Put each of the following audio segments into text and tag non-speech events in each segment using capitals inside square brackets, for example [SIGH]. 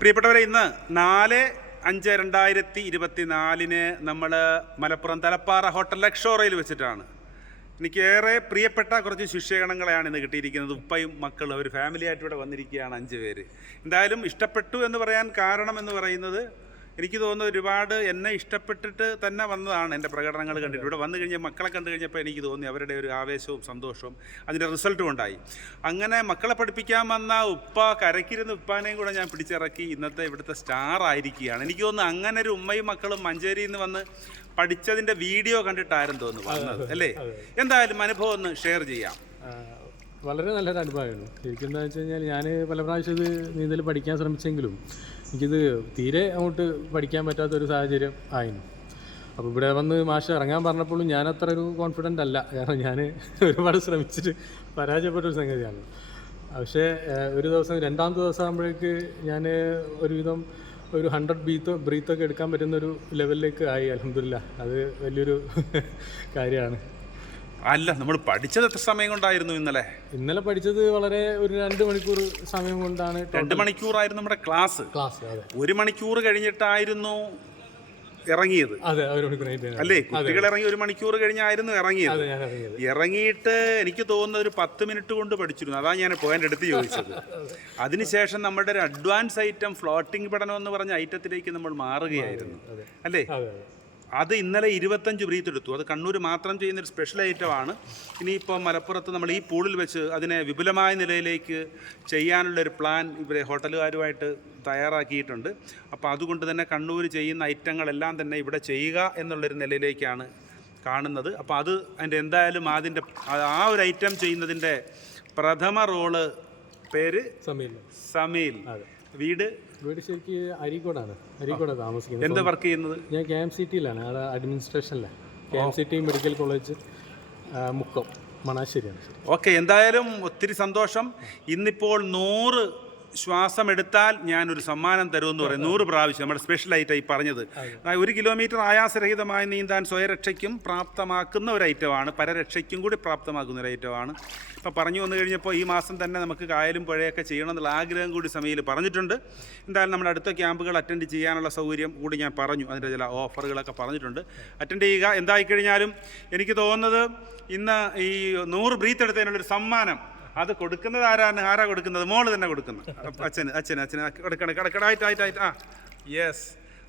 പ്രിയപ്പെട്ടവരെ ഇന്ന് നാല് അഞ്ച് രണ്ടായിരത്തി ഇരുപത്തി നാലിന് നമ്മൾ മലപ്പുറം തലപ്പാറ ഹോട്ടൽ ലക്ഷോറയിൽ വെച്ചിട്ടാണ്. എനിക്ക് ഏറെ പ്രിയപ്പെട്ട കുറച്ച് ശിഷ്യഗണങ്ങളെയാണ് ഇന്ന് കിട്ടിയിരിക്കുന്നത്. ഉപ്പയും മക്കളും ഒരു ഫാമിലി ആയിട്ട് ഇവിടെ വന്നിരിക്കുകയാണ് അഞ്ച് പേര്. എന്തായാലും ഇഷ്ടപ്പെട്ടു എന്ന് പറയാൻ കാരണം എന്ന് പറയുന്നത് എനിക്ക് തോന്നുന്നത് ഒരുപാട് എന്നെ ഇഷ്ടപ്പെട്ടിട്ട് തന്നെ വന്നതാണ് എന്റെ പ്രകടനങ്ങൾ കണ്ടിട്ട്. ഇവിടെ വന്നു കഴിഞ്ഞാൽ മക്കളെ കണ്ടു കഴിഞ്ഞപ്പോൾ എനിക്ക് തോന്നി അവരുടെ ഒരു ആവേശവും സന്തോഷവും അതിന്റെ റിസൾട്ടും ഉണ്ടായി. അങ്ങനെ മക്കളെ പഠിപ്പിക്കാൻ വന്ന ഉപ്പ കരക്കിരുന്ന ഉപ്പാനെയും കൂടെ ഞാൻ പിടിച്ചിറക്കി ഇന്നത്തെ ഇവിടുത്തെ സ്റ്റാർ ആയിരിക്കുകയാണ്. എനിക്ക് തോന്നുന്നു അങ്ങനെ ഒരു ഉമ്മയും മക്കളും മഞ്ചേരിയിൽ നിന്ന് വന്ന് പഠിച്ചതിന്റെ വീഡിയോ കണ്ടിട്ടായിരുന്നു തോന്നുന്നു വന്നത്. അല്ലേ? എന്തായാലും അനുഭവം ഒന്ന് ഷെയർ ചെയ്യാം. വളരെ നല്ലൊരു അനുഭവമായിരുന്നു. ശരിക്കും എന്താ വെച്ച് കഴിഞ്ഞാൽ ഞാൻ പല പ്രാവശ്യം ഇത് നീന്തൽ പഠിക്കാൻ ശ്രമിച്ചെങ്കിലും എനിക്കിത് തീരെ അങ്ങോട്ട് പഠിക്കാൻ പറ്റാത്തൊരു സാഹചര്യം ആയിരുന്നു. അപ്പോൾ ഇവിടെ വന്ന് മാഷ് ഇറങ്ങാൻ പറഞ്ഞപ്പോഴും ഞാൻ അത്ര ഒരു കോൺഫിഡന്റ് അല്ല. കാരണം ഞാൻ ഒരുപാട് ശ്രമിച്ചിട്ട് പരാജയപ്പെട്ട ഒരു സംഗതിയാണ്. പക്ഷേ ഒരു ദിവസം രണ്ടാമത്തെ ദിവസം ആകുമ്പോഴേക്ക് ഞാൻ ഒരുവിധം ഒരു ഹൺഡ്രഡ് ബീത്ത് ബ്രീത്തൊക്കെ എടുക്കാൻ പറ്റുന്ന ഒരു ലെവലിലേക്ക് ആയി അലഹമില്ല അത് വലിയൊരു [LAUGHS] കാര്യമാണ്. അല്ല നമ്മൾ പഠിച്ചത് എത്ര സമയം കൊണ്ടായിരുന്നു ഇന്നലെ. ഇന്നലെ പഠിച്ചത് വളരെ ഒരു രണ്ട് മണിക്കൂർ സമയം കൊണ്ടാണ് രണ്ട് മണിക്കൂറായിരുന്നു നമ്മുടെ ക്ലാസ്. ക്ലാസ് അതെ. ഒരു മണിക്കൂർ കഴിഞ്ഞിട്ടായിരുന്നു ഇറങ്ങിയത്. അതെ ഒരു മണിക്കൂർ കഴിഞ്ഞിട്ട് അല്ലേ? കുട്ടികൾ ഇറങ്ങി ഒരു മണിക്കൂർ കഴിഞ്ഞായിരുന്നു ഇറങ്ങിയത്. അതെ ഞാൻ ഇറങ്ങിയത്. ഇറങ്ങിയിട്ട് എനിക്ക് തോന്നുന്ന ഒരു പത്ത് മിനിറ്റ് കൊണ്ട് പഠിച്ചിരുന്നു. അതാ ഞാൻ പോയിന്റ് എടുത്ത് ചോദിച്ചത്. [LAUGHS] അതിനുശേഷം നമ്മുടെ ഒരു അഡ്വാൻസ് ഐറ്റം ഫ്ലോട്ടിംഗ് പഠനം എന്ന് പറഞ്ഞ ഐറ്റത്തിലേക്ക് നമ്മൾ മാറുകയായിരുന്നു. അല്ലേ? അതെ അതെ. അത് ഇന്നലെ ഇരുപത്തഞ്ച് ബ്രീത്ത് എടുത്തു. അത് കണ്ണൂർ മാത്രം ചെയ്യുന്ന ഒരു സ്പെഷ്യൽ ഐറ്റമാണ് ഇനിയിപ്പോൾ മലപ്പുറത്ത് നമ്മൾ ഈ പൂളിൽ വെച്ച് അതിനെ വിപുലമായ നിലയിലേക്ക് ചെയ്യാനുള്ള ഒരു പ്ലാൻ ഇവരെ ഹോട്ടലുകാരുമായിട്ട് തയ്യാറാക്കിയിട്ടുണ്ട്. അപ്പോൾ അതുകൊണ്ട് തന്നെ കണ്ണൂർ ചെയ്യുന്ന ഐറ്റങ്ങളെല്ലാം തന്നെ ഇവിടെ ചെയ്യുക എന്നുള്ളൊരു നിലയിലേക്കാണ് കാണുന്നത്. അപ്പോൾ അത് അതിന്റെ എന്തായാലും അതിന്റെ ആ ഒരു ഐറ്റം ചെയ്യുന്നതിന്റെ പ്രഥമ റോൾ പേര് സമീൽ. സമീൽ. അതെ. വീട്? വീട് ശരിക്ക് അരീക്കോടാണ്. അരീക്കോടാണ് താമസിക്കുന്നത്. എന്താ വർക്ക് ചെയ്യുന്നത്? ഞാൻ കെ എം സി ടിയിലാണ് അവിടെ അഡ്മിനിസ്ട്രേഷനിലാണ് K M C T medical college Mukkam മണാശ്ശേരിയാണ്. Okay എന്തായാലും ഒത്തിരി സന്തോഷം. ഇന്നിപ്പോൾ നൂറ് ശ്വാസം എടുത്താൽ ഞാനൊരു സമ്മാനം തരുമെന്ന് പറയും. നൂറ് പ്രാവശ്യം നമ്മുടെ സ്പെഷ്യലായിട്ടായി പറഞ്ഞത്. അതായത് ഒരു കിലോമീറ്റർ ആയാസരഹിതമായി നീന്താൻ സ്വയരക്ഷയ്ക്കും പ്രാപ്തമാക്കുന്ന ഒരു ഐറ്റമാണ് പരരക്ഷയ്ക്കും കൂടി പ്രാപ്തമാക്കുന്ന ഒരു ഐറ്റമാണ് ഇപ്പം പറഞ്ഞു വന്നു കഴിഞ്ഞപ്പോൾ ഈ മാസം തന്നെ നമുക്ക് കായലും പുഴയൊക്കെ ചെയ്യണമെന്നുള്ള ആഗ്രഹം കൂടി സമയയിൽ പറഞ്ഞിട്ടുണ്ട്. എന്തായാലും നമ്മുടെ അടുത്ത ക്യാമ്പുകൾ അറ്റൻഡ് ചെയ്യാനുള്ള സൗകര്യം കൂടി ഞാൻ പറഞ്ഞു. അതിന്റെ ചില ഓഫറുകളൊക്കെ പറഞ്ഞിട്ടുണ്ട്. അറ്റൻഡ് ചെയ്യുക. എന്തായിക്കഴിഞ്ഞാലും എനിക്ക് തോന്നുന്നത് ഇന്ന് ഈ നൂറ് ബ്രീത്ത് എടുത്തതിനുള്ളൊരു സമ്മാനം അത് കൊടുക്കുന്നത് ആരാണ്? ആരാ കൊടുക്കുന്നത്? മോൾ തന്നെ കൊടുക്കുന്നത് അച്ഛൻ അച്ഛൻ അച്ഛന് കൊടുക്കണം കിടക്കടായിട്ടായിട്ടായിട്ട് ആ. യെസ്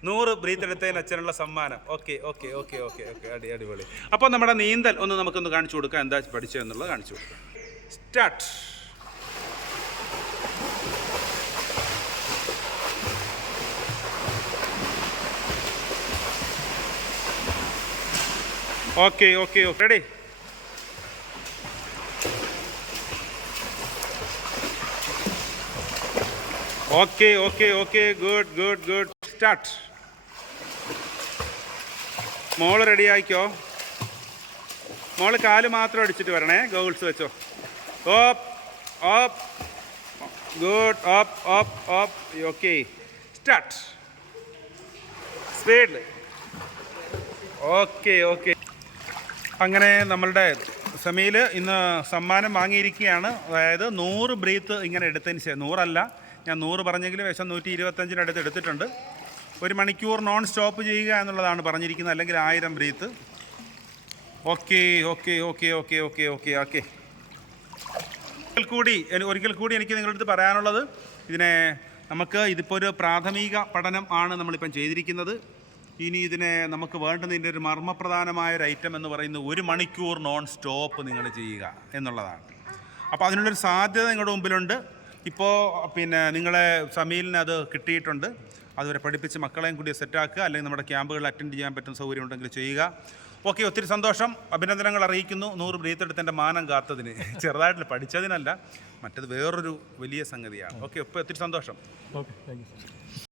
നൂറ് ബ്രീത്ത് എടുത്തതിന് അച്ഛനുള്ള സമ്മാനം. Okay okay okay okay okay. അടി അടിപൊളി. അപ്പോൾ നമ്മുടെ നീന്തൽ ഒന്ന് നമുക്കൊന്ന് കാണിച്ചു കൊടുക്കാം. എന്താ പഠിച്ചതെന്നുള്ളത് കാണിച്ചു കൊടുക്കാം. Start okay okay okay. Ready okay okay okay good good good start മോൾ റെഡി ആയിക്കോ? മോൾ കാൽ മാത്രം അടിച്ചിട്ട് വരണേ. ഗോൾസ് വെച്ചോ. ഓപ്പ് ഓപ്പ് ഗുഡ് ഓപ്പ് ഓപ്പ് ഓപ്പ് ഓക്കെ സ്റ്റാർട്ട് സ്പീഡിൽ ഓക്കെ ഓക്കെ അങ്ങനെ നമ്മളുടെ സെമിയിൽ ഇന്ന് സമ്മാനം വാങ്ങിയിരിക്കുകയാണ്. അതായത് നൂറ് ബ്രീത്ത് ഇങ്ങനെ എടുത്തതിന് ശേഷം നൂറല്ല ഞാൻ നൂറ് പറഞ്ഞെങ്കിലും ഏകദേശം നൂറ്റി ഇരുപത്തഞ്ചിനടുത്ത് എടുത്തിട്ടുണ്ട്. ഒരു മണിക്കൂർ നോൺ സ്റ്റോപ്പ് ചെയ്യുക എന്നുള്ളതാണ് പറഞ്ഞിരിക്കുന്നത്. അല്ലെങ്കിൽ ആയിരം breath okay okay okay okay okay okay okay ഒരിക്കൽ കൂടി ഒരിക്കൽ കൂടി എനിക്ക് നിങ്ങളുടെ അടുത്ത് പറയാനുള്ളത് ഇതിനെ നമുക്ക് ഇതിപ്പോൾ ഒരു പ്രാഥമിക പഠനം ആണ് നമ്മളിപ്പം ചെയ്തിരിക്കുന്നത്. ഇനി ഇതിനെ നമുക്ക് വേണ്ടുന്ന ഇതിന്റെ ഒരു മർമ്മപ്രധാനമായ ഒരു ഐറ്റം എന്ന് പറയുന്നത് ഒരു മണിക്കൂർ നോൺ സ്റ്റോപ്പ് നിങ്ങൾ ചെയ്യുക എന്നുള്ളതാണ്. അപ്പോൾ അതിനുള്ളൊരു സാധ്യത നിങ്ങളുടെ മുമ്പിലുണ്ട്. ഇപ്പോൾ പിന്നെ നിങ്ങളെ സമീലിന് അത് കിട്ടിയിട്ടുണ്ട്. അതുവരെ പഠിപ്പിച്ച് മക്കളെയും കൂടി സെറ്റാക്കുക. അല്ലെങ്കിൽ നമ്മുടെ ക്യാമ്പുകളിൽ അറ്റൻഡ് ചെയ്യാൻ പറ്റുന്ന സൗകര്യം ഉണ്ടെങ്കിൽ ചെയ്യുക. ഓക്കെ ഒത്തിരി സന്തോഷം. അഭിനന്ദനങ്ങൾ അറിയിക്കുന്നു. നൂറ് ബ്രീത്തെടുത്ത് എന്റെ മാനം കാത്തതിന്. [LAUGHS] ചെറുതായിട്ട് പഠിച്ചതിനല്ല. മറ്റത് വേറൊരു വലിയ സംഗതിയാണ്. ഓക്കെ ഇപ്പോൾ ഒത്തിരി സന്തോഷം. Okay thank you